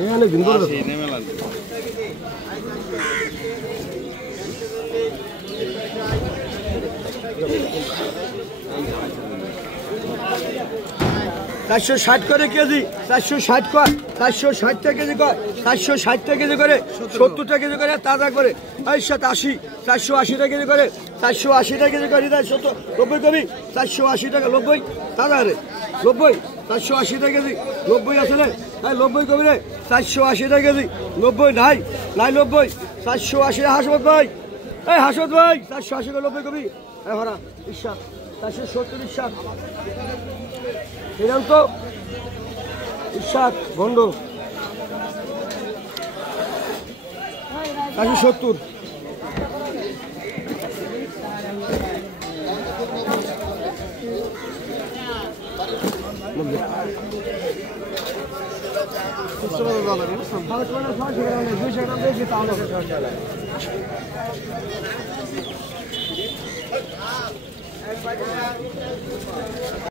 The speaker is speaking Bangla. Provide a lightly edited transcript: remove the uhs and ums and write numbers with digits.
এখানে দিন করে চারশো 60 করে কেজি 460 কর 460 টাকা কেজি কর 460 টাকা কেজি করে 70 টাকা কেজি করে তাজা করে 80 480 টাকা কেজি করে 480 টাকা কেজি করে 70 90 কবি 480 টাকা 90 তাজা রে 90 480 টাকা কেজি 90 আছে রে 90 কবি রে 480 টাকা কেজি 90 নাই 90 480 হাসমত ভাই হাসমত ভাই 480 করে 90 কবি হরা ইশা 470 ইশা এরকম তো ইশাক গন্ড 470 $200